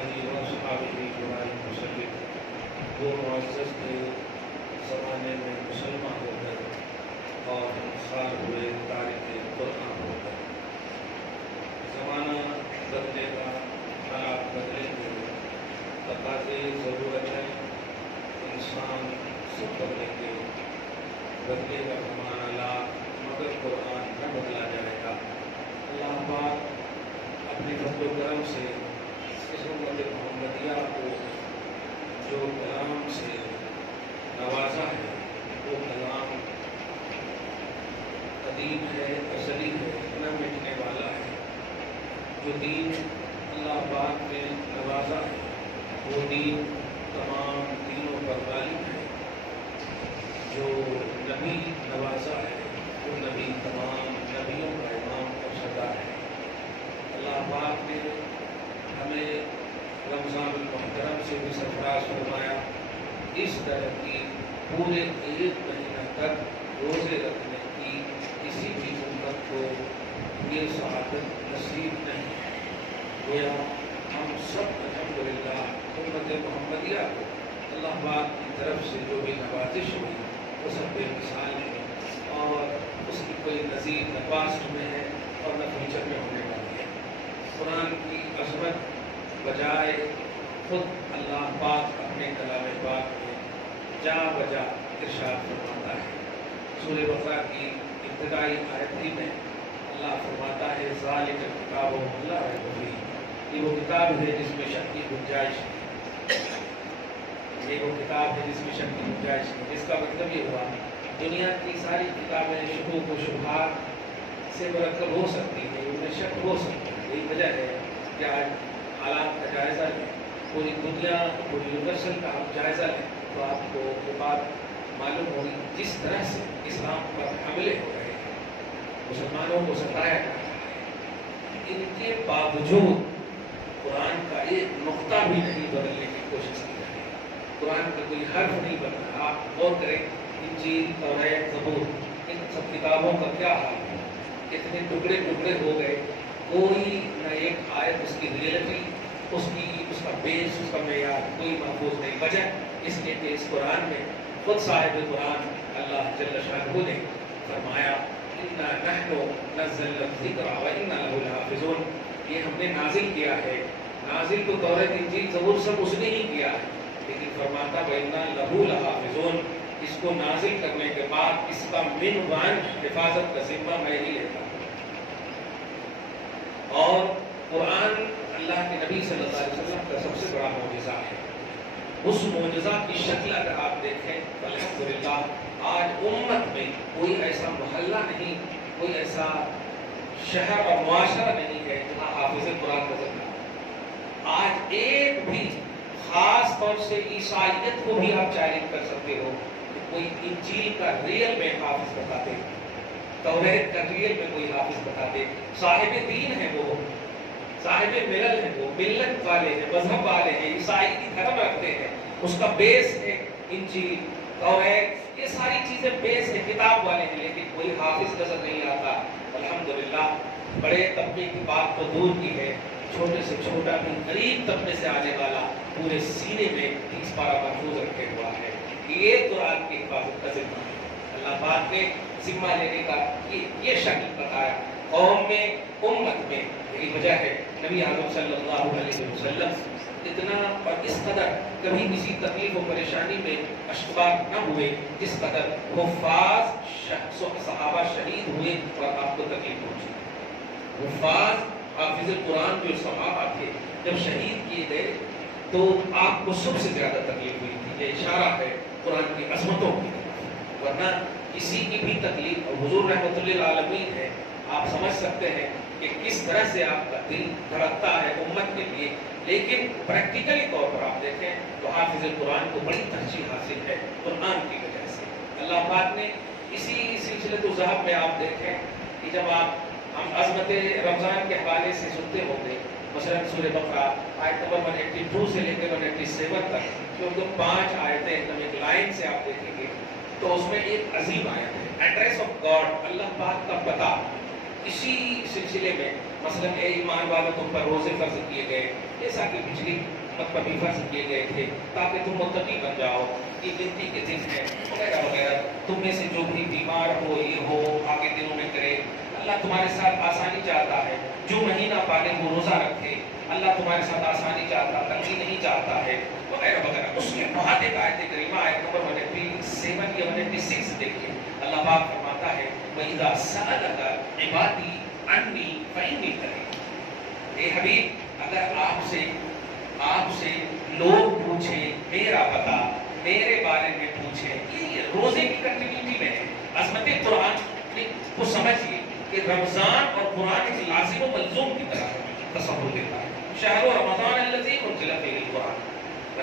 آلہ و اصحابہ اجمعین وسلم۔ وہ معزز کے زمانے میں مسلمان ہو گئے اور انصار ہوئے، تارک قرآن ہو گئے۔ زمانہ بدلے گا، حالات بدلیں گے، تقاضے ضرورت ہے، انسان سب بدلیں گے، بدلے گا زمانہ لا مگر قرآن نہ بدلا جائے گا۔ اللہ پاک اپنے فضل و کرم سے اس امت محمدیہ کو جو کلام سے نوازا ہے، وہ کلام قدیم ہے، ازلی ہے، نہ مٹنے والا ہے۔ جو دین اللہ پاک نے نوازا ہے وہ دین تمام دینوں پر غالب ہے۔ جو نبی نوازا ہے وہ نبی تمام نبیوں کا امام اور سردار ہے۔ اللہ پاک نے ہمیں رمضان المحترم سے بھی سرفراز فرمایا، اس طرح کی پورے 1 مہینہ تک روزے رکھنے کی کسی بھی امت کو یہ سعادت نصیب نہیں ہے۔ گویا ہم سب الحمدللہ امت محمدیہ کو اللہ پاک کی طرف سے جو بھی نوازش ہوئی وہ سب بے مثال ہے، اور اس کی کوئی نظیر نہ پاسٹ میں ہے اور نہ فیوچر میں ہونے والی ہے۔ قرآن کی عظمت بجائے خود اللہ پاک اپنے کلام پاک میں جا بجا ارشاد فرماتا ہے۔ سورہ بقرہ کی ابتدائی آیت میں اللہ فرماتا ہے ذالک الکتاب لا ریب فیہ، یہ وہ کتاب ہے جس میں شک کی گنجائش ہے، یہ وہ کتاب ہے جس میں شک کی گنجائش ہے۔ اس کا مطلب یہ ہوا دنیا کی ساری کتابیں شکوک و شبہات سے مرکب ہو سکتی ہیں، ان میں شک ہو سکتا ہے۔ یہی وجہ ہے کہ آج حالات کا جائزہ لیں، پوری دنیا پوری یونیورسل کا آپ جائزہ لیں تو آپ کو وہ بات معلوم ہوگی جس طرح سے اسلام پر حملے ہو رہے ہیں، مسلمانوں کو ستایا جا رہا ہے، ان کے باوجود قرآن کا ایک نقطہ بھی نہیں بدلنے کی کوشش کی جا رہی ہے۔ قرآن کا کوئی حرف نہیں بدل رہا۔ آپ غور کریں انجیل، توریت، زبور، ان سب کتابوں کا کیا حال ہے؟ اتنے ٹکڑے ٹکڑے ہو گئے، کوئی نہ ایک آیت اس کی ریئلٹی، اس کا بیس، اس کا معیار کوئی محفوظ نہیں۔ وجہ اس لیے کہ اس قرآن میں خود صاحب قرآن اللہ جل شانہ نے فرمایا اِنَّا نَحْنُ نَزَّلْنَا الذِّكْرَ وَإِنَّا لَهُ لَحَافِظُونَ، یہ ہم نے نازل کیا ہے۔ نازل تو توریت، انجیل، زبور سب اس نے ہی کیا ہے، لیکن فرماتا وَإِنَّا لَهُ لَحَافِظُونَ، اس کو نازل کرنے کے بعد اس کا منوان حفاظت کا ذمہ میں ہی لیتا ہوں۔ اور قرآن اللہ کے نبی صلی اللہ علیہ وسلم کا سب سے بڑا معجزہ ہے۔ اس معجزہ کی شکل اگر آپ دیکھیں الحمدللہ آج امت میں کوئی ایسا محلہ نہیں، کوئی ایسا شہر اور معاشرہ نہیں ہے جہاں حافظ قرآن نظر نہ آئے۔ آج ایک بھی، خاص طور سے عیسائیت کو بھی آپ چیلنج کر سکتے ہو کہ کوئی انجیل کا ریئل میں حافظ بتا دے، توریت کا ریئل میں کوئی حافظ بتا دے۔ صاحب دین ہے وہ، صاحب ملل ہے وہ، ملت والے ہیں، مذہب والے ہیں، عیسائی کی دھرم رکھتے ہیں، اس کا بیس ہے انجیل، توریت، یہ ساری چیزیں بیس ہے، کتاب والے ہیں، لیکن کوئی حافظ نظر نہیں آتا۔ الحمدللہ بڑے طبقے کی بات تو دور کی ہے، چھوٹے سے چھوٹا بھی غریب طبقے سے آنے والا پورے سینے میں 30 پارہ محفوظ رکھے ہوا ہے۔ یہ قرآن کی حفاظت کا ذمہ ہے۔ اللہ پاک نے ذمہ لینے کا یہ شکل بتایا قوم میں، امت میں۔ یہی وجہ ہے نبی اعظم صلی اللہ علیہ وسلم اتنا اور اس قدر کبھی کسی تکلیف و پریشانی میں اشتباہ نہ ہوئے جس قدر حفاظ صحابہ شہید ہوئے اور آپ کو تکلیف پہنچی۔ حفاظ حافظ قرآن جو صحابہ تھے جب شہید کیے گئے تو آپ کو سب سے زیادہ تکلیف ہوئی تھی۔ یہ اشارہ ہے قرآن کی عظمتوں کی، ورنہ کسی کی بھی تکلیف، اور حضور رحمۃ للعالمین ہے، آپ سمجھ سکتے ہیں کہ کس طرح سے آپ کا دل دھڑکتا ہے امت کے لیے، لیکن پریکٹیکلی طور پر آپ دیکھیں تو حافظ قرآن کو بڑی ترجیح حاصل ہے قرآن کی وجہ سے۔ اللہ پاک نے اسی سلسلے تو ذہب میں آپ دیکھیں کہ جب ہم عظمت رمضان کے حوالے سے سنتے ہوں گے، مثلا سورہ بقرہ آیت نمبر 182 سے لے کے 187 تک، جو 5 آیتیں ایک لائن سے آپ دیکھیں گے تو اس میں ایک عظیم آیت ہے، ایڈریس آف گاڈ، اللہ پاک کا پتہ۔ اسی سلسلے میں مثلا اے ایمان والوں تم پر روزے فرض کیے گئے جیسا کہ پچھلی امت پر بھی فرض کیے گئے تھے تاکہ تم متقی بن جاؤ، یہ گنتی کے دن ہیں وغیرہ وغیرہ۔ تم میں سے جو بھی بیمار ہو یہ ہو آگے دنوں میں کرے، اللہ تمہارے ساتھ آسانی چاہتا ہے۔ جو مہینہ پالے وہ روزہ رکھے، اللہ تمہارے ساتھ آسانی چاہتا، تنگی نہیں چاہتا ہے وغیرہ وغیرہ۔ اس کے بعد ایک آیت کریمہ آیت نمبر 187 یا 186 دیکھیے، اللہ پاک فرماتا ہے وَإِذَا سَأَلَكَ عِبَادِي عَنِّي فَإِنِّي قَرِيبٌ۔ اے حبیب اگر آپ سے لوگ پوچھیں میرا پتہ، میرے بارے میں پوچھیں، یہ روزے کی کنٹینیوٹی میں ہے۔ عظمت قرآن کو سمجھیے کہ رمضان اور قرآن ایک لازم و ملزوم کی طرح تصور دیتا ہے۔ شہر رمضان الذی انزل فیہ القرآن،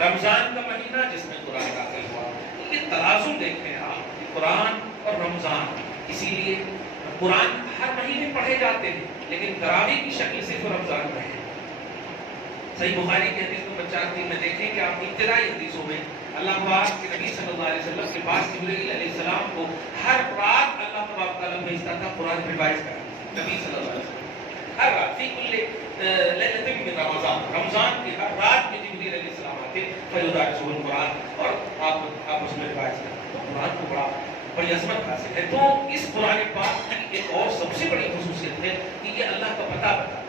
رمضان کا مہینہ جس میں قرآن نازل ہوا۔ یہ تلازم دیکھیں آپ، قرآن اور رمضان۔ اسی لیے قرآن ہر مہینے پڑھے جاتے ہیں لیکن تراویح کی شکل صرف رمضان میں ہے۔ صحیح بخاری کی حدیث نمبر 4 میں دیکھیں کہ آپ ابتدائی حدیثوں میں اللہ پاک کے نبی صلی اللہ علیہ وسلم کے پاس جبرائیل علیہ السلام کو ہر رات اللہ تبارک تعالیٰ بھیجتا تھا قرآن ریوائز کرنے، نبی صلی اللہ علیہ وسلم ہر رات فی کل لیلۃ من رمضان، رمضان کی ہر رات میں جبرائیل علیہ السلام آتے فیدارسہ القرآن اور آپ اس میں ریوائز کرتے۔ تو قرآن کو بڑی عظمت حاصل ہے۔ تو اس قرآن پاک کی ایک اور سب سے بڑی خصوصیت ہے کہ یہ اللہ کا پتہ بتاتا ہے۔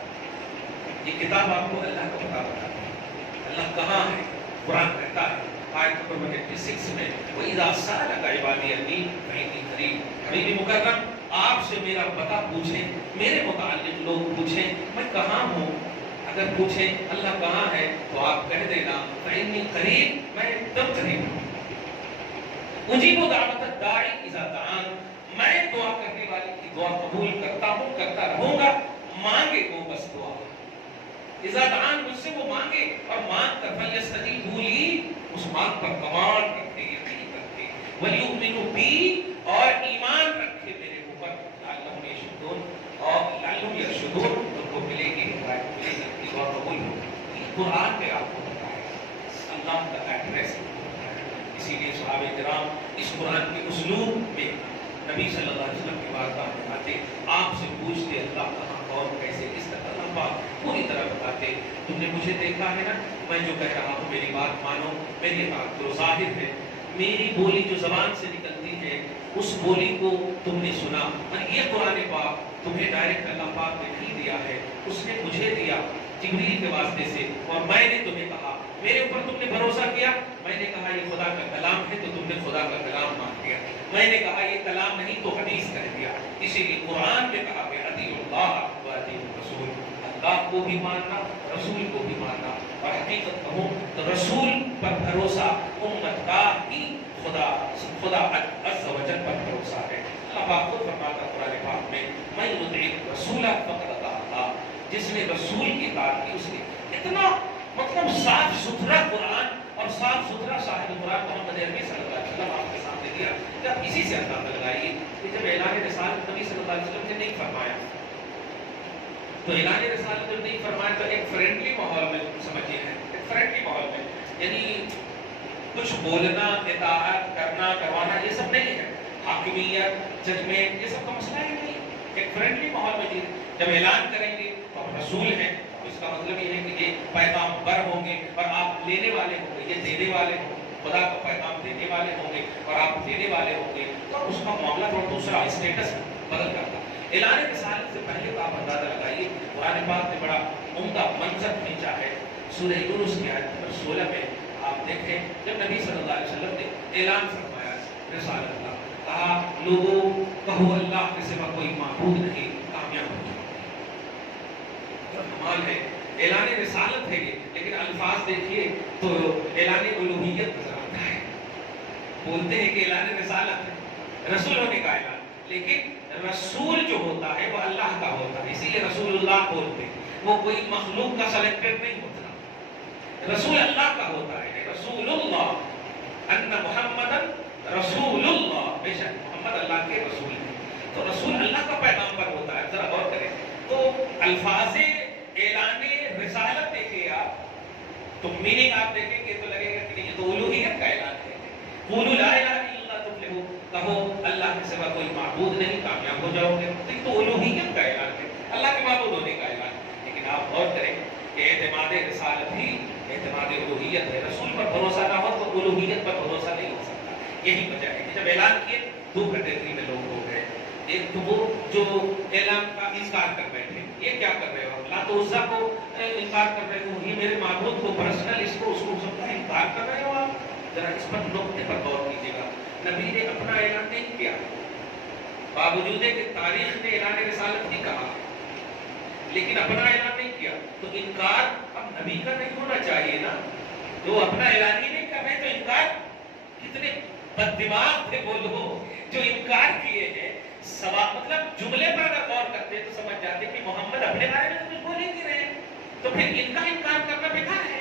یہ کتاب آپ کو اللہ کا پتہ بتاتا ہے، اللہ کہاں ہے۔ قرآن کہتا ہے آیت نمبر 186 میں وَإِذَا سَأَلَكَ عِبَادِي عَنِّي فَإِنِّي قَرِيبٌ۔ حبیبی مکرم آپ سے میرا پتہ پوچھیں، میرے متعلق لوگ پوچھیں میں کہاں ہوں، اگر پوچھیں اللہ کہاں ہے تو آپ کہہ دینا فَإِنِّي قَرِيبٌ، میں ایک دم قریب ہوں۔ اجیب دعوت الداعی اذا دعان، میں دعا کرنے والے کی دعا قبول کرتا ہوں، کرتا رہوں گا۔ مانگے وہ بس دعا، اذا دعان مجھ سے وہ مانگے اور مانگ کر فلیستجیبوا لی، اس مانگ پر کمال رکھے، یقین رکھے، ولیؤمنوا بی اور ایمان رکھے میرے اوپر، لعلہم یرشدون اور لعلہم یرشدون، ان کو ملے گی ہدایت، ملے گی ان کی دعا قبول ہوگی۔ یہ قرآن میں آپ کو بتایا ہے اللہ کا ایڈریس۔ اسی لیے صحابہ کرام اس قرآن کے اسلوب میں نبی صلی اللہ علیہ وسلم کی بارگاہ میں آتے، آپ سے پوچھتے اللہ کہاں اور کیسے، اس طرح اللہ پاک پوری طرح بتاتے۔ تم نے مجھے دیکھا ہے نا، میں جو کہہ رہا ہوں میری بات مانو، میری بات تو ظاہر ہے، میری بولی جو زبان سے نکلتی ہے اس بولی کو تم نے سنا، اور یہ قرآن پاک تمہیں ڈائریکٹ اللہ پاک نے نہیں دیا ہے، اس نے مجھے دیا جبریل کے واسطے سے، اور میں نے تمہیں کہا، میرے اوپر تم نے بھروسہ کیا، میں نے کہا یہ خدا کا کلام ہے تو تم نے خدا کا کلام مان لیا، میں نے کہا یہ کلام نہیں تو حدیث کہہ دیا۔ اسی لیے قرآن میں کہا کہ اطیعوا اللہ و اطیعوا الرسول، اللہ کو بھی ماننا، رسول کو بھی ماننا، اور حقیقت کہوں تو رسول پر بھروسہ امت کا ہی خدا عز و جل پر بھروسہ ہے۔ اللہ پاک خود فرماتا ہے قرآن پاک میں من یطع الرسول فقد اطاع اللہ، جس نے رسول کی اطاعت کی اس نے اتنا مطلب صاف ستھرا قرآن اور صاف ستھرا صاحب قرآن محمد عربی صلی اللہ علیہ وسلم آپ کے سامنے دیا کہ آپ اسی سے اندازہ لگائیے کہ جب اعلان رسالت نبی صلی اللہ علیہ وسلم نے نہیں فرمایا تو اعلان رسالت جب نہیں فرمایا تو ایک فرینڈلی ماحول میں سمجھیے ہے، ایک فرینڈلی ماحول میں، یعنی کچھ بولنا، اطاعت کرنا، کروانا یہ سب نہیں ہے، حاکمیت، ججمنٹ یہ سب کا مسئلہ ہی نہیں، ایک فرینڈلی ماحول میں جب اعلان کریں گے تو ہم رسول ہیں، اس کا مطلب یہ ہے کہ یہ پیغام بر ہوں گے اور آپ لینے والے ہوں گے، یہ دینے والے ہوں گے، خدا کا پیغام دینے والے ہوں گے اور آپ دینے والے ہوں گے، تو اس کا معاملہ تھوڑا دوسرا اسٹیٹس بدل کرتا۔ اعلان رسالت سے پہلے تو آپ اندازہ لگائیے قرآن پاک نے بڑا عمدہ منظر کھینچا ہے۔ سورہ یونس کی آیت نمبر 16 میں آپ دیکھیں جب نبی صلی اللہ علیہ وسلم نے اعلان فرمایا رسالت کا، کہا لوگوں کہو اللہ کے سوا کوئی معبود نہیں، کامیاب ہو جاؤ۔ کمال ہے، اعلان رسالت ہے یہ، لیکن الفاظ دیکھیے تو اعلان الوہیت نظر آتا ہے، بولتے ہیں کہ اعلان رسالت ہے، رسول ہونے کا اعلان، لیکن رسول جو ہوتا ہے وہ اللہ کا ہوتا ہے، اسی لیے رسول اللہ بولتے ہیں، وہ کوئی مخلوق کا سلیکٹڈ نہیں ہوتا، رسول اللہ کا ہوتا ہے، رسول اللہ ان محمدن رسول اللہ، بے شک محمد اللہ کے رسول ہیں، تو رسول اللہ کا پیغامبر ہوتا ہے۔ ذرا غور کریں تو الفاظ اعلان رسالت دیکھیں آپ تو میننگ آپ دیکھیں گے تو لگے گا کہ یہ تو الوہیت کا اعلان ہے، قولوا لا الہ الا اللہ تفلحوا، کہو اللہ کے سوا کوئی معبود نہیں، کامیاب ہو جاؤ گے، تو یہ تو الوہیت کا اعلان ہے، اللہ کے معبود ہونے کا اعلان آپ غور کریں کہ اعتماد رسالت ہی اعتماد الوہیت ہے. رسول پر بھروسہ نہ ہو تو الوہیت پر بھروسہ نہیں ہو سکتا. یہی وجہ ہے کہ جب اعلان کیے دو کیٹیگری میں لوگ ہو گئے. ایک تو وہ جو اعلان کا انکار کر بیٹھے, یہ کیا کر رہے ہو, لات و عزا کو انکار کر رہے ہو, یہ میرے معبود کو پرسنل اس کو سب کا انکار کر رہے ہو آپ. ذرا اس پر نقطے پر غور کیجیے گا. نبی نے اپنا اعلان نہیں کیا, باوجود کہ تاریخ نے اعلان رسالت نہیں کہا, لیکن اپنا اعلان نہیں کیا. تو انکار اب نبی کا نہیں ہونا چاہیے نا. جو اپنا اعلان ہی نہیں کر رہے تو انکار, کتنے بد دماغ تھے وہ لوگ جو انکار کیے ہیں. مطلب جملے پر اگر غور کرتے تو سمجھ جاتے کہ محمد اپنے بارے میں تو کچھ بول ہی نہیں رہے, تو پھر ان کا انکار کرنا بیکار ہے.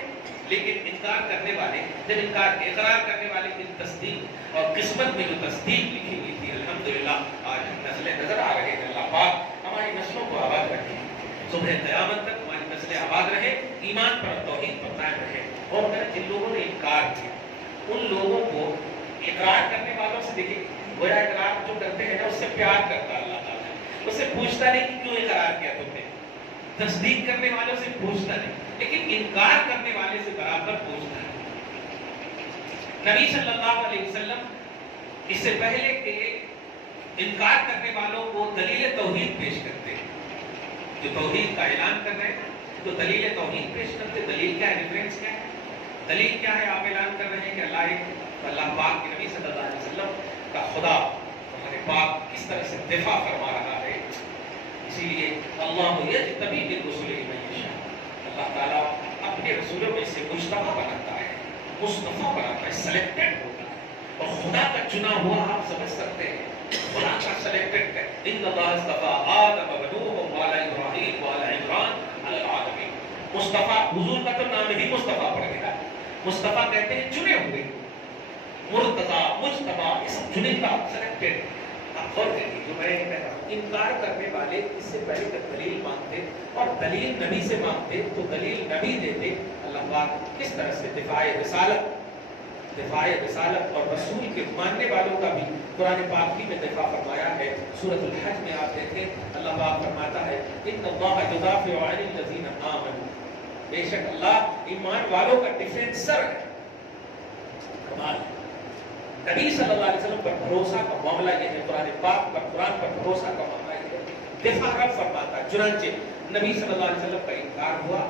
لیکن انکار کرنے والے, جب اقرار کرنے والے کی تصدیق اور قسمت میں جو تصدیق لکھی ہوئی تھی, الحمدللہ آج ہم نسلیں نظر آ رہے ہیں. اللہ پاک ہماری نسلوں کو آباد رکھے, صبح قیامت تک ہماری نسلیں آباد رہے, ایمان پر توحید پر قائم رہے. اور جن لوگوں نے انکار کیا ان لوگوں کو اقرار کرنے والوں سے دیکھیں, گویا اقرار جو کرتے ہیں نا اس سے پیار کرتا اللہ تعالیٰ, اس سے پوچھتا نہیں کہ کیوں اقرار کیا تم نے. تصدیق کرنے والوں سے پوچھتا نہیں, لیکن انکار کرنے والے سے برابر پوچھتا ہے. نبی صلی اللہ علیہ وسلم اس سے پہلے کہ انکار کرنے والوں کو دلیل توحید پیش کرتے ہیں, جو توحید کا اعلان کر رہے ہیں تو دلیل توحید پیش کرتے. دلیل کیا ہے, ریفرنس کیا ہے, دلیل کیا ہے؟ آپ اعلان کر رہے ہیں کہ اللہ پاک کے نبی صلی اللہ علیہ وسلم کا خدا ہمارے پاک کس طرح سے دفاع فرما رہا ہے. اسی لیے اللہ یجتبی من رسلہ من یشاء, اللہ تعالیٰ اپنے رسولوں میں سے مجتبی بناتا ہے, مصطفیٰ بناتا ہے, سلیکٹڈ ہوتا ہے. اور خدا کا چنا ہوا آپ سمجھ سکتے ہیں, خدا کا سلیکٹڈ ہے. ان اللہ اصطفیٰ آدم و نوح و آل ابراہیم و آل عمران علی العالمین. مصطفیٰ, حضور کا تو نام ہی مصطفیٰ پڑ گیا. مصطفیٰ کہتے ہیں چنے ہوئے, مرتضیٰ, مجتبیٰ, یہ سب چنندہ, سلیکٹڈ. آپ غور کریے, جو میں کہہ رہا ہوں, انکار کرنے والے اس سے پہلے کہ دلیل مانگتے اور دلیل نبی سے مانگتے تو دلیل نبی دیتے. اللہ پاک کس طرح سے دفاع رسالت اور رسول کے ماننے والوں کا بھی قرآن پاک میں دفاع فرمایا ہے. سورۃ الحج میں آپ دیکھیں اللہ پاک فرماتا ہے ان اللہ یدافع عن الذین آمنوا, بے شک اللہ ایمان والوں کا ڈیفینسر ہے. کمال. نبی صلی اللہ علیہ وسلم پر بھروسہ کا معاملہ یہ ہے, قرآن پاک پر, قرآن پر بھروسہ کا معاملہ یہ ہے. دفاع رب فرماتا ہے. چنانچہ نبی صلی اللہ علیہ وسلم کا انکار ہوا,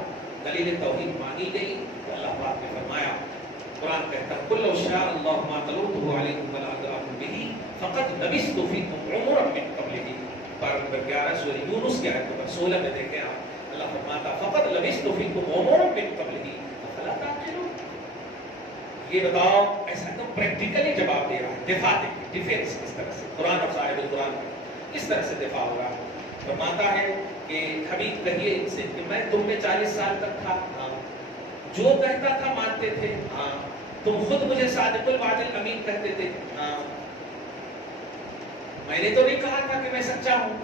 دلیل توحید مانی گئی, تو اللہ پاک نے فرمایا, قرآن کہتا ہے قُلْ لَوْ شَاءَ اللَّهُ مَا تَلُوتُهُ عَلَيْكُمْ وَلَا أَدْرَاكُمْ بِهِ فَقَدْ لَبِثْتُ فِيكُمْ عُمُرًا مِّن قَبْلِهِ. پر نمبر 11 سورہ یونس کی آیت نمبر 16 میں دیکھیں آپ, اللہ فرماتا فَقَدْ لَبِثْتُ فِيكُمْ عُمُرًا مِّن قَبْلِهِ أَفَلَا تَعْقِلُونَ. یہ بتاؤ, ایسا تو پریکٹیکلی جواب دے رہا ہے, دفاع دیکھیں, ڈیفینس کس طرح سے, قرآن اور صاحب القرآن کس طرح سے دفاع ہو رہا ہے. فرماتا ہے کہ حبیب کہیے ان سے کہ میں تم میں 40 سال تک تھا, ہاں, جو کہتا تھا مانتے تھے, ہاں, تم خود مجھے صادق الوعد الامین کہتے تھے, ہاں, میں نے تو نہیں کہا تھا کہ میں سچا ہوں.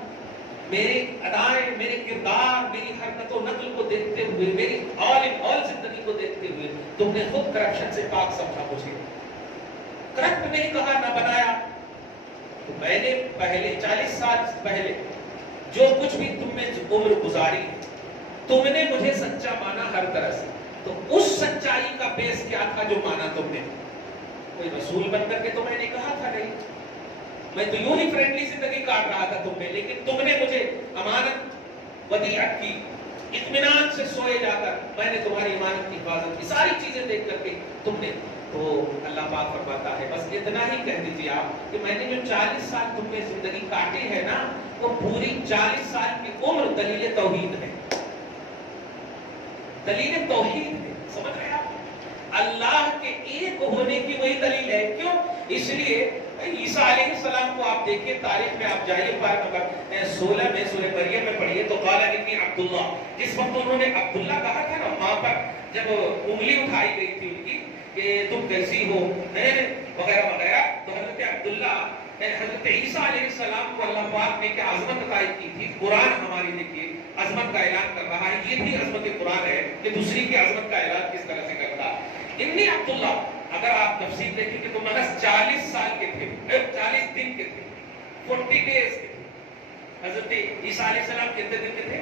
میرے ادائیں, میرے کردار, میری حرکت و نقل کو دیکھتے ہوئے, میری آل زندگی کو دیکھتے ہوئے تم نے خود کرپشن سے پاک سمجھا مجھے, کرپٹ نہیں کہا, نہ بنایا. تو میں نے پہلے 40 سال پہلے جو کچھ بھی تم میں عمر گزاری, تم نے مجھے سچا مانا ہر طرح سے. تو اس سچائی کا بیس کیا تھا جو مانا تم نے؟ کوئی رسول بن کر کے تو میں نے کہا تھا نہیں, میں تو یوں ہی فرینڈلی زندگی کاٹ رہا تھا تم نے, لیکن تم نے مجھے امانت ودیعت کی, اطمینان سے سوئے جا کر میں نے تمہاری امانت کی حفاظت کی, ساری چیزیں دیکھ کر کے تم نے. تو اللہ پاک فرماتا ہے بس اتنا ہی کہہ دیجیے آپ کہ میں نے جو 40 سال تم نے زندگی کاٹی ہے نا, وہ پوری 40 سال کی عمر دلیل توحید ہے, دلیل توحید ہے. سمجھ رہے آپ, اللہ کے ایک ہونے کی وہی دلیل ہے. کیوں؟ اس لیے عیسیٰ علیہ السلام کو آپ دیکھیں, تاریخ میں آپ جائیے, پارہ نمبر 16 میں سورہ مریم میں پڑھیے تو قال انی عبداللہ, جس وقت انہوں نے عبداللہ کہا تھا نا, وہاں پر جب انگلی اٹھائی گئی تھی ان کی کہ تم کیسی ہو وغیرہ وغیرہ, تو حضرت عبداللہ, حضرت عیسیٰ علیہ السلام کو اللہ پاک نے کیا عظمت عطا کی تھی. قرآن ہماری دیکھیے عظمت کا اعلان کر رہا ہے, یہ بھی عظمت قرآن ہے کہ دوسری کی عظمت کا اعلان کس طرح سے کرتا ہے. انی عبداللہ, اگر آپ تفسیر دیکھیں کہ تو محض 40 سال کے تھے, 40 دن کے تھے, 40 ڈیز کے تھے. حضرت عیسیٰ علیہ السلام کتنے دن کے تھے؟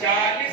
40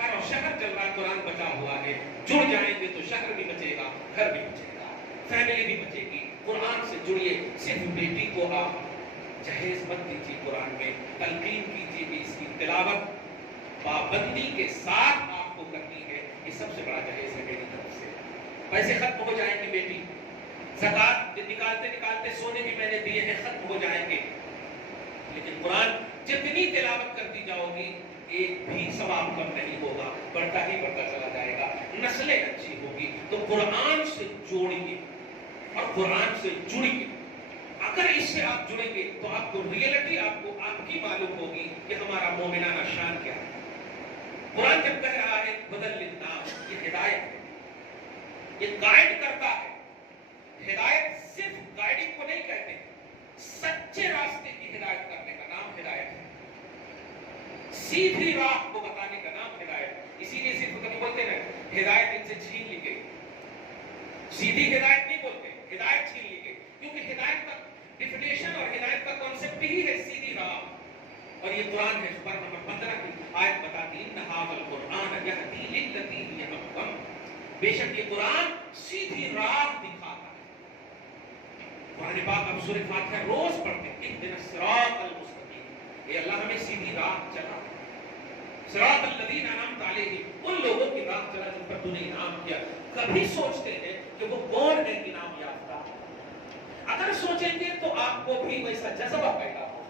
گھر اور شہر چل رہا ہے، قرآن بچا ہوا ہے. جڑ جائیں گے تو شہر بھی بچے گا، گھر بھی بچے گا، فیملی بھی بچے گی. قرآن سے جڑیے. صرف بیٹی کو آپ جہیز مت دیجیے، قرآن میں تلقین کیجیے کہ اس کی تلاوت پابندی کے ساتھ آپ کو کرنی ہے. یہ سب سے بڑا جہیز ہے میری طرف سے. پیسے ختم ہو جائیں گے بیٹی، زکات نکالتے نکالتے سونے بھی میں نے دیے ہیں ختم ہو جائیں گے، لیکن قرآن جتنی تلاوت کرتی جاؤ گی ایک بھی ثواب کم نہیں ہوگا، بڑھتا ہی بڑھتا چلا جائے گا، نسلیں اچھی ہوگی. تو قرآن سے جوڑیے اور قرآن سے جڑیے. اگر اس سے آپ جڑیں گے تو آپ کو ریئلٹی آپ کو آپ کی معلوم ہوگی کہ ہمارا مومنانہ شان کیا ہے. قرآن جب کہہ رہا ہے بدل للناس، یہ ہدایت ہے، یہ گائیڈ کرتا ہے. ہدایت صرف گائیڈنگ کو نہیں کہتے، سچے راستے کی ہدایت کرنے کا نام ہدایت ہے. سیدھی راہ کو بتانے کا نام ہدایت. اسی لیے صرف کبھی بولتے ہیں ہدایت ان سے چھین لی گئی. سیدھی ہدایت نہیں بولتے، ہدایت چھین لی گئی، کیونکہ ہدایت کا ڈیفینیشن اور ہدایت کا کانسیپٹ ہی ہے سیدھی راہ. اور یہ قرآن ہے سورہ نمبر 15 کی آیت بتاتی ہے ان ھذا القرآن یہدی للتی ہی اقوم. بے شک یہ قرآن سیدھی راہ دکھاتا ہے. قرآن پاک اب سورہ فاتحہ روز پڑھتے ہیں اہدنا الصراط المستقیم. اے اللہ ہمیں سیدھی راہ چلا، صراط الذین انعمت علیہم، ان لوگوں کی راہ چلا جن پر تو نے انعام کیا. کبھی سوچتے ہیں کہ وہ کون ہے انعام یافتہ؟ اگر سوچیں گے تو آپ کو بھی ویسا جذبہ پیدا ہو.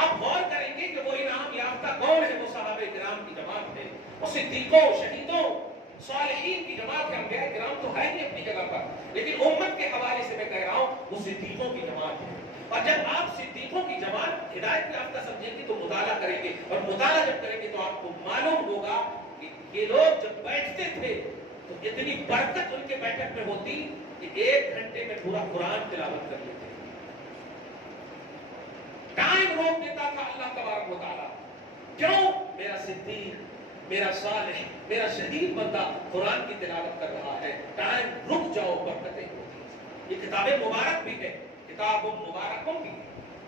آپ غور کریں گے کہ وہ انعام یافتہ کون ہے. وہ صحابہ کرام کی جماعت ہے، وہ صدیقوں، شہیدوں، صالحین کی جماعت ہے. انبیاء کرام تو ہے ہی اپنی جگہ پر، لیکن امت کے حوالے سے میں کہہ رہا ہوں وہ صدیقوں کی جماعت ہے. اور جب آپ صدیقوں کی جماعت ہدایت یافتہ سمجھیں گے تو مطالعہ کریں گے، اور مطالعہ جب کریں گے تو آپ کو معلوم ہوگا کہ یہ لوگ جب بیٹھتے تھے تو اتنی برکت ان کے بیٹھک میں ہوتی کہ 1 گھنٹے میں پورا قرآن تلاوت کر لیتے. ٹائم روک دیتا تھا اللہ تبارک و تعالیٰ. کیوں؟ میرا صدیق، میرا صالح، میرا شہید بندہ قرآن کی تلاوت کر رہا ہے. ٹائم رک جاؤ، برکتیں ہوتی. یہ کتاب مبارک بھی ہے، کتاب مبارکوں بھی،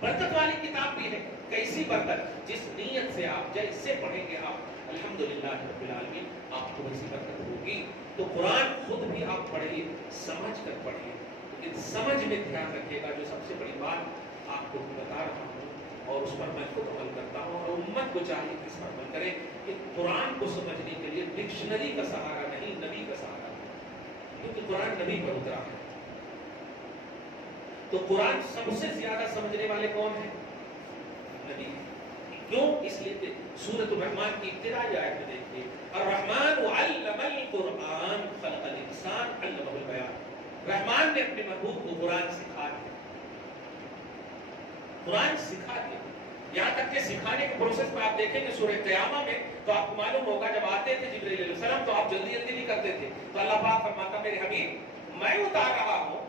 برکت والی کتاب بھی ہے. کیسی برکت؟ جس نیت سے آپ جیسے پڑھیں گے آپ الحمدللہ رب العالمین آپ کو ویسی برکت ہوگی. تو قرآن خود بھی آپ پڑھیے، سمجھ کر پڑھیے، لیکن سمجھ میں دھیان رکھیے گا. جو سب سے بڑی بات آپ کو بتا رہا ہوں اور اس پر میں خود عمل کرتا ہوں، اور امت کو چاہیے کہ اس پر عمل کرے کہ قرآن کو سمجھنے کے لیے ڈکشنری کا سہارا نہیں، نبی کا سہارا، کیونکہ قرآن نبی پر اترا ہے. تو قرآن سب سے زیادہ سمجھنے والے کون ہیں؟ نبی. کیوں؟ اس لیے کہ سورۃ الرحمن کی ابتدائی آیت میں دیکھیے الرحمن علم القرآن خلق الانسان علمہ البیان. رحمان نے اپنے محبوب کو قرآن سکھا دیا. قرآن سکھا دیا. یہاں تک کہ سکھانے کے پروسیس میں آپ دیکھیں گے سورہ قیامہ میں تو آپ کو معلوم ہوگا جب آتے تھے جبرائیل علیہ السلام تو آپ جلدی جلدی نہیں کرتے تھے. تو اللہ پاک فرماتا میرے حبیب میں اتار رہا ہوں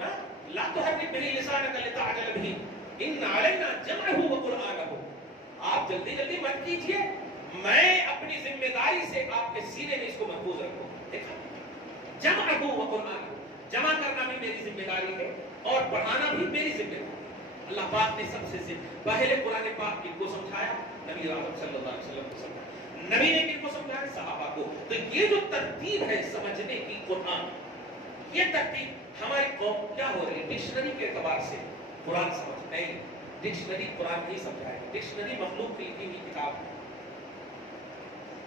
نا، لا تحرک به لسانک لتعجل به ان علینا جمعہ وقرآنہ. آپ جلدی جلدی مت کیجیے، میں اپنی ذمہ داری سے آپ کے سینے میں اس کو محفوظ رکھوں. دیکھا، جمعہ وقرآنہ، جمع کرنا بھی میری ذمہ داری ہے اور پڑھانا بھی میری ذمہ داری ہے. اللہ پاک نے سب سے پہلے قرآن پاک کن کو سمجھایا؟ نبی اعظم صلی اللہ علیہ وسلم کو سمجھایا. نبی نے کن کو سمجھایا؟ صحابہ کو. تو یہ جو ترتیب ہے سمجھنے کی قرآن، یہ ترتیب ہماری قوم کیا ہو رہی ہے؟ ڈکشنری کے اعتبار سے قرآن سمجھ نہیں. ڈکشنری قرآن نہیں سمجھائے. ڈکشنری مخلوق کی لکھی ہوئی کتاب ہے.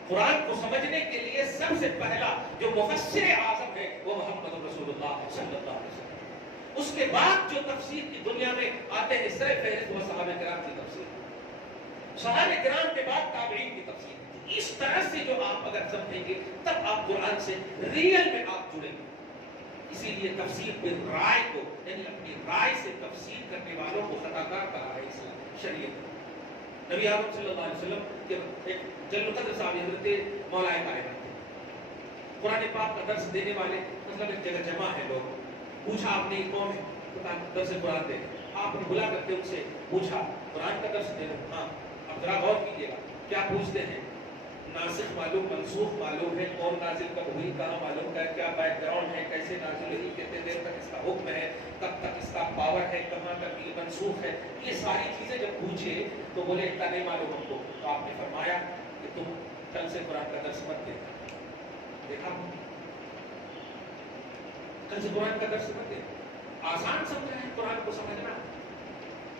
قرآن کو سمجھنے کے لیے سب سے پہلا جو مفسر اعظم ہے وہ محمد رسول اللہ صلی اللہ علیہ وسلم. اس کے بعد جو تفسیر کی دنیا میں آتے ہیں سر فہرست وہ صحابہ کرام کی تفسیر، صحابہ کرام کے بعد تابعین کی تفسیر. اس طرح سے جو آپ اگر سمجھیں گے تب آپ قرآن سے ریئل میں آپ جڑیں گے. اسی لیے تفسیر بالرائے کو، یعنی اپنی رائے سے تفسیر کرنے والوں کو خطا کار کہا ہے اسلام شریعت. نبی اعظم صلی اللہ علیہ وسلم کے ایک جلیل القدر صاحب حضرت مولا کائنات تھے. قرآن پاک کا درس دینے والے مطلب ایک جگہ جمع ہے لوگ. پوچھا آپ نے کون ہے؟ درس قرآن دے. آپ نے بلا کرتے ان سے پوچھا قرآن کا درس دے رہے؟ ہاں. اب ذرا غور کیجیے گا کیا پوچھتے ہیں. ناسخ معلوم، منسوخ معلوم ہے، کون نازل کب ہوئی، کہاں معلوم ہے، کیا بیک گراؤنڈ ہے، کیسے نازل ہوئی، کتنے دیر تک اس کا حکم ہے، کب تک اس کا پاور ہے، کہاں تک یہ منسوخ ہے. یہ ساری چیزیں جب پوچھے تو بولے اتنا نہیں معلوم ہم کو. تو آپ نے فرمایا کہ تم کل سے قرآن کا درس مت دینا. دیکھا کل سے قرآن کا درس مت دینا. آسان سمجھا ہے قرآن کو سمجھنا.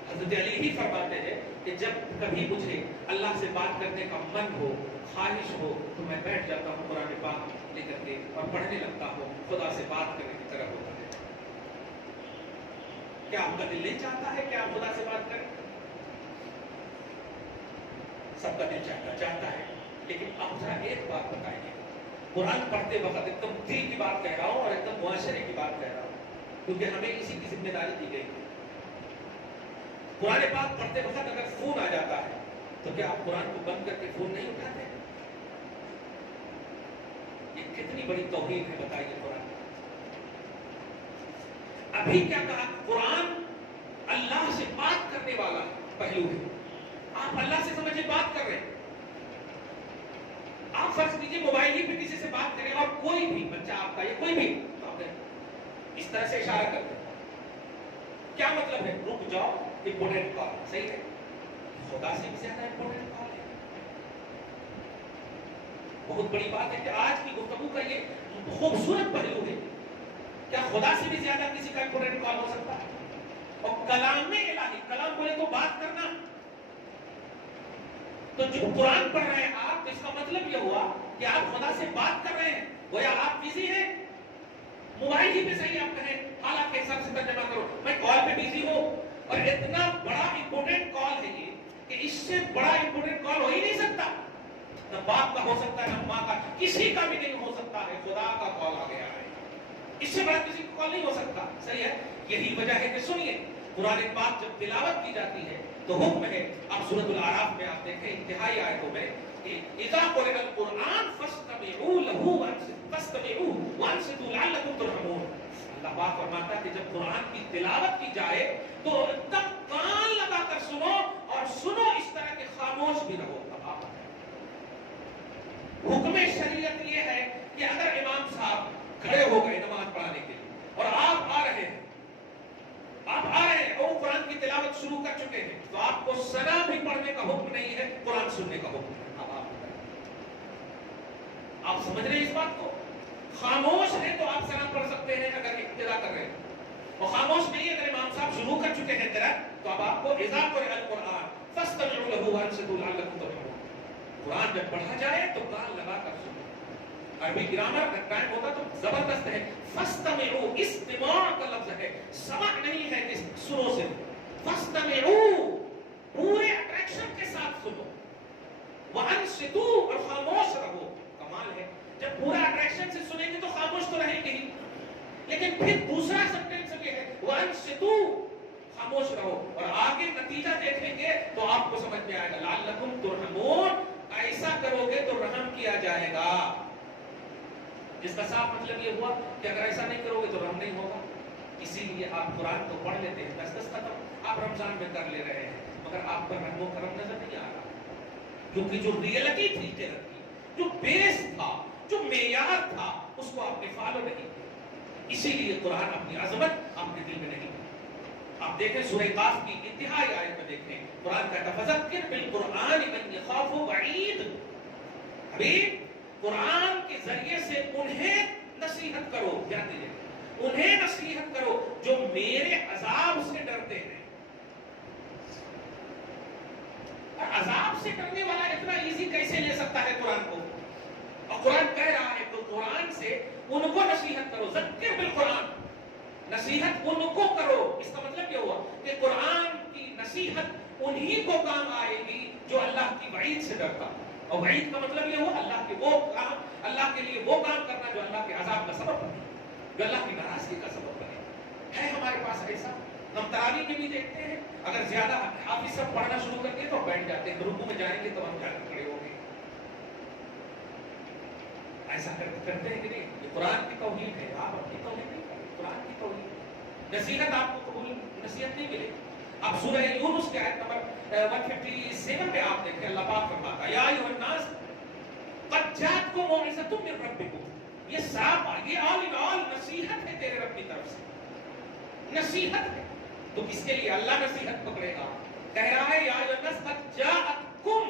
حضرت علی ہی فرماتے ہیں کہ جب کبھی مجھے اللہ سے بات کرنے کا من ہو, خواہش ہو, تو میں بیٹھ جاتا ہوں قرآن پاک لے کر کے اور پڑھنے لگتا ہوں. خدا سے بات کرنے کی طرح ہوتا ہے. کیا آپ کا دل نہیں چاہتا ہے کہ آپ خدا سے بات کریں؟ سب کا دل چاہتا ہے. لیکن آپ ذرا ایک بات بتائیے, قرآن پڑھتے وقت ایک دم دل کی بات کہہ رہا ہوں اور ایک دم معاشرے کی بات کہہ رہا ہوں, کیونکہ ہمیں اسی کی ذمہ داری دی گئی. قرآن پاک پڑھتے وقت اگر فون آ جاتا ہے تو کیا آپ قرآن کو بند کر کے فون نہیں اٹھاتے؟ یہ کتنی بڑی توہین ہے بتائیے قرآن. ابھی کیا کہا, قرآن اللہ سے بات کرنے والا پہلو ہے. آپ اللہ سے سمجھے بات کر رہے ہیں. آپ فرض کیجیے موبائل ہی پہ کسی سے بات کریں اور کوئی بھی بچہ آپ کا یا کوئی بھی تو آپ اس طرح سے اشارہ کرتے ہیں. کیا مطلب ہے؟ رک جاؤ, امپورٹنٹ کال. صحیح ہے, خدا سے بھی زیادہ امپورٹنٹ کال ہے. بہت بڑی بات ہے کہ آج کی گفتگو کا یہ خوبصورت پہلو ہے. کیا خدا سے بھی زیادہ کسی کا امپورٹنٹ کال ہو سکتا ہے؟ اور کلام الہی, کلام بولے تو بات کرنا. تو جو قرآن پڑھ رہے ہیں آپ, تو اس کا مطلب یہ ہوا کہ آپ خدا سے بات کر رہے ہیں. گویا آپ بزی ہیں. موبائل ہی پہ صحیح آپ کہیں, حالات کے حساب سے ترجمہ کرو, میں کال پہ بزی ہوں اور اتنا بڑا امپورٹنٹ کال ہے یہ کہ اس سے بڑا امپورٹنٹ کال ہو ہی نہیں سکتا. نہ باپ کا ہو سکتا ہے, نہ ماں کا, کسی کا بھی نہیں ہو سکتا ہے. خدا کا کال آ گیا ہے, اس سے بڑا کسی کا کال نہیں ہو سکتا. صحیح ہے. یہی وجہ ہے کہ سنیے, قرآن پاک جب تلاوت کی جاتی ہے تو حکم ہے. آپ سورۃ الاعراف میں آپ دیکھیں انتہائی آیتوں میں اذا قرئ القرآن فاستمعوا له وانصتوا لعلكم ترحمون. اللہ پاک فرماتا ہے کہ جب قرآن کی تلاوت کی جائے تو ایک دم کان لگا کر سنو, اور سنو اس طرح کے خاموش بھی رہو. حکم شریعت یہ ہے کہ اگر امام صاحب کھڑے ہو گئے نماز پڑھانے کے لیے اور آپ آ رہے ہیں اور قرآن کی تلاوت شروع کر چکے ہیں, تو آپ کو ثنا بھی پڑھنے کا حکم نہیں ہے, قرآن سننے کا حکم ہے. آپ سمجھ رہے ہیں اس بات کو؟ خاموش ہے تو آپ ثنا پڑھ سکتے ہیں اگر ابتدا کر رہے ہیں, اور خاموش نہیں اگر امام صاحب شروع کر چکے ہیں تلاوت, تو اب آپ کو اذا قرئ القرآن فاستمعوا له وانصتوا لعلكم ترحمون. قرآن جب پڑھا جائے تو کان لگا کر سنو. عربی گرامر کا ٹائم ہوتا تو زبردست ہے. فاستمعوا, استماع کا لفظ ہے, سمع نہیں ہے کہ سنو سے. فاستمعوا, پورے اٹریکشن کے ساتھ سنو. وانصتوا, اور خاموش رہو. کمال ہے, جب پورا اٹریکشن سے سنیں گے تو خاموش تو رہیں گے ہی, لیکن پھر دوسرا سینٹینس یہ ہے وانصتوا, خاموش رہو. اور آگے نتیجہ دیکھیں گے تو آپ کو سمجھ میں آئے گا. لعلکم ترحمون, ایسا کرو گے تو رحم کیا جائے گا. جس کا صاف مطلب یہ ہوا کہ اگر ایسا نہیں کرو گے تو رحم نہیں ہوگا. اسی لیے آپ قرآن تو پڑھ لیتے ہیں, دس ختم, آپ رمضان میں کر لے رہے ہیں, مگر آپ پر رحم و کرم نظر نہیں آ رہا, کیونکہ جو ریئلٹی تھی تیرت کی, جو بیس تھا, جو معیار تھا, اس کو آپ نے فالو نہیں کیا. اسی لیے قرآن اپنی عظمت آپ کے دل میں نہیں. آپ دیکھیں سورہ قاف کی انتہائی آیت میں دیکھیں, قرآن کہتا ہے فذکر بالقرآن من یخاف وعید. حبیب, قرآن کے ذریعے سے انہیں نصیحت کرو, دھیان دیجیے, انہیں نصیحت کرو جو میرے عذاب سے ڈرتے ہیں. اور عذاب سے ڈرنے والا اتنا ایزی کیسے لے سکتا ہے قرآن کو؟ اور قرآن کہہ رہا ہے کہ قرآن سے ان کو نصیحت کرو. ذکر بالقرآن, نصیحت ان کو کرو. اس کا مطلب یہ ہوا کہ قرآن کی نصیحت انہی کو کام آئے گی جو اللہ کی وعید سے ڈرتا. اور وعید کا مطلب یہ ہوا اللہ کے وہ کام, اللہ کے لیے وہ کام کرنا جو اللہ کے عذاب کا سبب بنے, جو اللہ کی ناراضگی کا سبب بنے. ہے ہمارے پاس ایسا, ہم تراویح میں بھی دیکھتے ہیں, اگر زیادہ حافظ سب پڑھنا شروع کر دیں تو بیٹھ جاتے ہیں, رکوع میں جائیں گے تو ہم جا کر کھڑے ہوں گے. ایسا کرتے ہیں کہ نہیں؟ یہ قرآن کی توحید ہے, آپ اپنی توحید نہیں کریں, قرآن کی توحید. نصیحت آپ کو قبول نصیحت نہیں ملے. اب سورہ یونس کے آیت نمبر 157 میں آپ دیکھیں, اللہ پاک فرماتا ہے یا ایھا الناس قد جاءتکم موعظۃ من ربکم. یہ صاحب, یہ آل نصیحت ہے تیرے رب کی طرف سے, نصیحت ہے. تو کس کے لیے اللہ نصیحت پکڑے گا؟ کہہ رہا ہے یا ایھا الناس قد جاءتکم,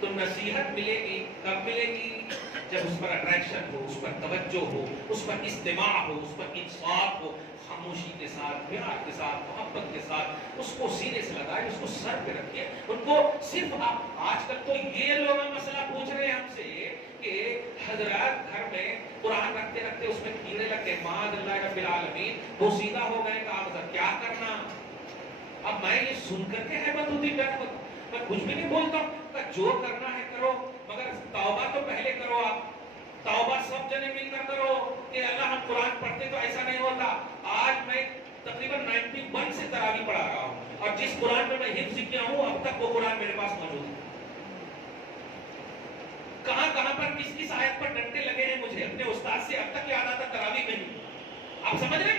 تو نصیحت ملے گی کب ملے گی؟ جب اس پر اٹریکشن ہو، اس پر توجہ ہو، اس پر استماع ہو، اس پر انصاف ہو، خاموشی کے ساتھ، پیار کے ساتھ، محبت کے ساتھ اس کو سینے سے لگائے، اس کو سر پہ رکھیے، ان کو صرف آج کل تو یہ لوگ مسئلہ پوچھ رہے ہیں ہم سے کہ حضرات گھر میں قرآن رکھتے رکھتے اس میں کیڑے لگے، معاذ اللہ رب العالمین، وہ سیدھا ہو گئے کہ آپ کیا کرنا؟ اب میں یہ سن کر کے حیبت ہوتی ہے، میں کچھ بھی نہیں بولتا ہوں کہ جو کرنا ہے کرو، مگر توبہ تو پہلے کرو۔ آپ توبہ سب جنے مل کر کرو کہ اللہ ہم قرآن پڑھتے تو ایسا نہیں ہوتا۔ آج میں تقریباً 91 سے تراویح پڑھا رہا ہوں، اور جس قرآن میں حفظ کیا ہوں اب تک وہ قرآن میرے پاس موجود ہے۔ کہاں کہاں پر کس کس آیت پر ڈنڈے لگے ہیں مجھے اپنے استاد سے اب تک یاد آتا تراویح میں نہیں۔ آپ سمجھ رہے؟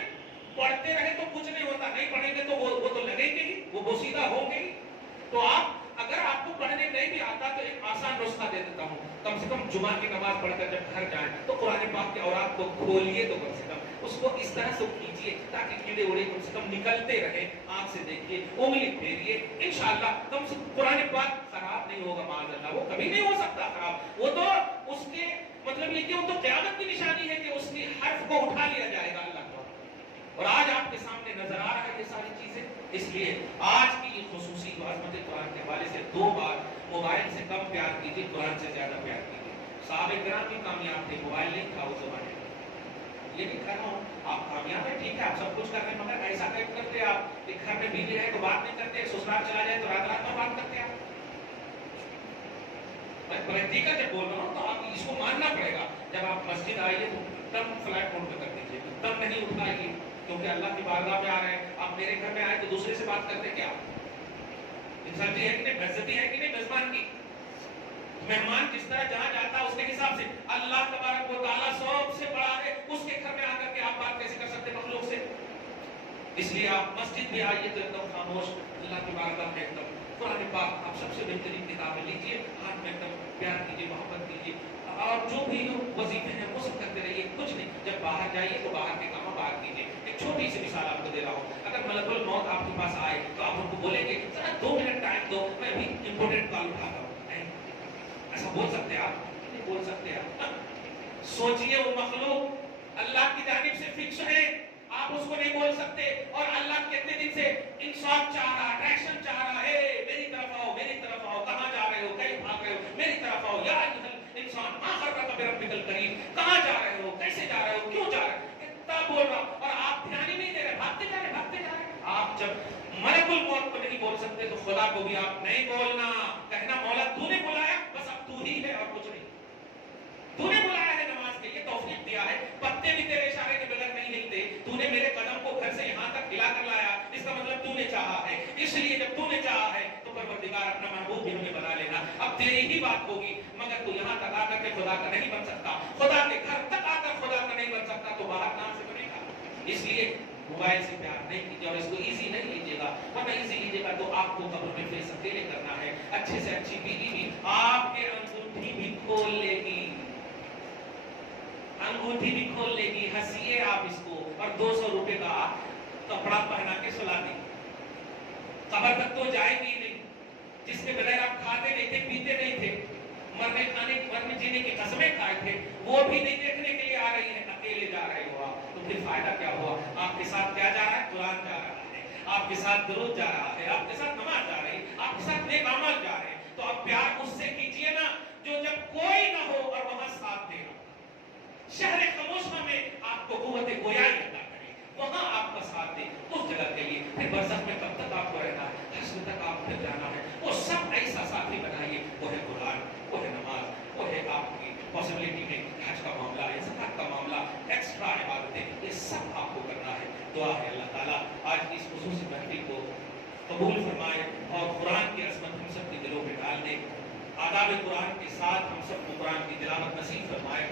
پڑھتے رہے تو کچھ نہیں ہوتا، نہیں پڑھیں گے تو وہ تو لگیں گے ہی، وہ بوسیدہ ہوں گے ہی۔ تو آپ اگر آپ کو پڑھنے نہیں بھی آتا تو ایک آسان نسخہ دے دیتا ہوں، کم سے کم جمعہ کی نماز پڑھ کر جب گھر جائیں تو قرآن پاک کے اوراق کو کھولیے، تو کم سے کم اس کو اس طرح سے کیجیے تاکہ کیڑے اڑے کم سے کم نکلتے رہیں، آنکھ سے دیکھیے، انگلی پھیریے، انشاءاللہ کم سے کم قرآن پاک خراب نہیں ہوگا، معاذ اللہ وہ کبھی نہیں ہو سکتا خراب، وہ تو اس کے مطلب یہ کہ وہ تو قیامت کی نشانی ہے کہ اس کی حرف کو اٹھا لیا جائے گا اللہ کو۔ اور آج آپ کے سامنے نظر آ رہا ہے یہ ساری چیزیں، اس لیے آج کی یہ خصوصی جو عظمت قرآن کے حوالے سے 2 بار موبائل سے کم پیار کیجیے، قرآن سے زیادہ پیار کیجیے۔ صحابہ کرام بھی کامیاب تھے، موبائل نہیں تھا اس زمانے میں، یہ نہیں کہہ رہا ہوں آپ کامیاب ہیں، ٹھیک ہے آپ سب کچھ کر رہے ہیں، مگر ایسا کیوں کرتے آپ کہ گھر میں بیوی رہے تو بات نہیں کرتے، سسرال چلا جائے تو رات رات میں بات کرتے آپ؟ میں پریکٹیکل جب بول رہا ہوں تو آپ اس کو ماننا پڑے گا، جب آپ مسجد آئیے تو تب فلائٹ موڈ پہ کر دیجیے، تب نہیں اٹھائیے، کیونکہ اللہ کی بارگاہ میں آ رہے ہیں۔ آپ میرے گھر میں آئے تو دوسرے سے بات کرتے کیا؟ انسانتی ہے کہ نہیں؟ بےعزتی ہے کہ نہیں میزبان کی؟ مہمان جس طرح جہاں جاتا ہے اس کے حساب سے اللہ تبارک و تعالیٰ سب سے بڑا ہے، اس کے گھر میں آ کر کے آپ بات کیسے کر سکتے مخلوق سے؟ اس لیے آپ مسجد میں آئیے تو ایک دم خاموش، اللہ کی بارگاہ میں ایک دم قرآن پاک آپ سب سے بہترین کتابیں لیجیے، ہاتھ میں ایک دم پیار کیجیے، محبت کیجیے، اور جو بھی وظیفے ہیں وہ سب کرتے رہیے، کچھ نہیں۔ جب باہر جائیے تو باہر کے کام باہر کیجیے۔ ایک چھوٹی سی مثال آپ کو دے رہا ہوں، اگر ملک الموت آپ کے پاس آئے تو آپ ان کو بولیں گے ذرا 2 منٹ ٹائم دو، میں ابھی امپورٹنٹ کال اٹھا رہا ہوں، ایسا بول سکتے ہیں آپ؟ نہیں بول سکتے آپ۔ سوچئے وہ مخلوق اللہ کی جانب سے فکس ہے، آپ اس کو نہیں بول سکتے، اور اللہ کتنے دن سے انصاف چاہ رہا، اٹریکشن چاہ رہا ہے، میری طرف آؤ، میری طرف آؤ، کہاں جا رہے ہو، کہیں بھاگ رہے ہو، میری طرف آؤ، یا انسان ما غرک بربک الکریم، کہاں جا رہے ہو، کیسے جا رہے ہو، کیوں جا رہے ہو، اتنا بول رہا، اور آپ دھیان ہی نہیں دے رہے، بھاگتے جا رہے، بھاگتے جا رہے۔ آپ جب ملک الموت کو نہیں بول سکتے تو خدا کو بھی آپ نہیں بولنا، کہنا مولا تو نے بلایا، بس اب تو ہی ہے اور کچھ نہیں، تو نے بلایا ہے نماز کے لیے، توفیق دیا ہے، پتے بھی تیرے اشارے کے بغیر نہیں ہلتے، تو نے میرے قدم کو گھر سے یہاں تک ہلا کر لایا، اس کا مطلب تو نے چاہا ہے، اس لیے جب تو نے چاہا ہے تو پروردگار اپنا محبوب بھی ہمیں بنا لینا، اب تیری ہی بات ہوگی، مگر تو یہاں تک آ کر کے خدا کا نہیں بن سکتا، خدا کے گھر تک آ کر خدا کا نہیں بن سکتا تو باہر کہاں سے بنے گا؟ اس لیے موبائل سے پیار نہیں کیجیے، اور اس کو ایزی نہیں لیجیے گا، ورنہ ایزی لیجیے گا تو آپ کو قبر میں فیس اکیلے کرنا ہے۔ اچھے سے اچھی بیوی بھی آپ کے انگوٹھی بھی کھول لے گی، انگوٹھی بھی کھول لے گی، ہنسیے آپ اس کو، اور 200 روپے کا کپڑا پہنا کے سلا دیں، قبر تک تو جائے گی نہیں، جس کے بغیر آپ کھاتے نہیں تھے، پیتے نہیں تھے، مرنے جینے کی قسمیں کھائے تھے، وہ بھی نہیں دیکھنے کے لیے آ رہی ہے، اکیلے جا رہے ہو آپ، تو پھر فائدہ کیا ہوا؟ آپ کے ساتھ کیا جا رہا ہے؟ قرآن جا رہا ہے، آپ کے ساتھ درود جا رہا ہے، آپ کے ساتھ نماز جا رہی ہے، آپ کے ساتھ نیک عمل جا رہے ہیں، تو اب پیار اس سے کیجئے نا جو جب کوئی نہ ہو اور وہاں ساتھ دے گا، شہر خاموشہ میں آپ کو قوت گویائی عطا کرے، وہاں آپ کا ساتھ دے، اس جگہ کے لیے پھر برزخ میں کب تک آپ کو رہنا ہے، حشر تک آپ پھر جانا ہے، وہ سب ایسا ساتھی بنائیے، وہ ہے قرآن، وہ ہے نماز، وہ ہے آپ کی پاسبلٹی میں حج کا معاملہ ہے، زکات کا معاملہ، ایکسٹرا عبادتیں، یہ سب آپ کو کرنا ہے۔ دعا ہے اللہ تعالیٰ آج کی اس خصوصی محفل کو قبول فرمائے، اور قرآن کی عظمت ہم سب کے دلوں میں ڈال دے، آداب قرآن کے ساتھ ہم سب کو قرآن کی تلاوت نصیب فرمائے۔